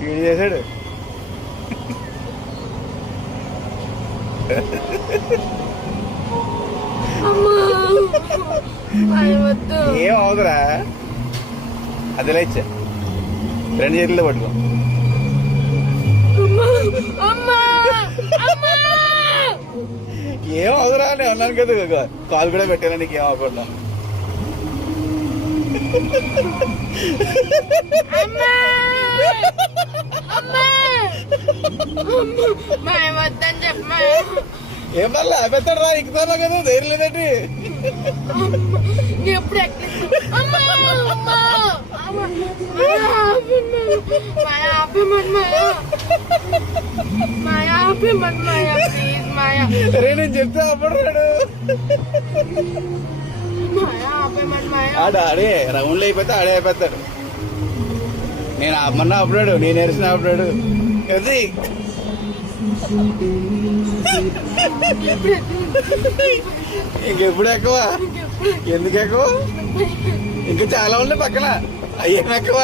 వీడు చేశాడు. ఏం అవదురా, అదిలా ఇచ్చా, రెండు చేతులతో పట్టుకో. ఏం అవదురా నేను అన్నాను కదా, కాలు కూడా పెట్టాను నీకు, ఏం అవ్వకుండా. ఏం పర్లే పెద్దాడు రా, ఎక్కుతారా కదా, ధైర్యం లేదండి. ఎప్పుడు అరే నేను చెప్తే అప్పుడు రాడు. ఆడే రౌండ్లు అయిపోతే ఆడే అయిపోతాడు. నేను ఆపమన్నా ఆపుడాడు, నేను ఎరిసిన ఆపుడాడు. అది ఇంకెప్పుడు ఎక్కువ, ఎందుకు ఎక్కువ, ఇంకా చాలా ఉన్నాయి పక్కన, అయ్యేం ఎక్కువ.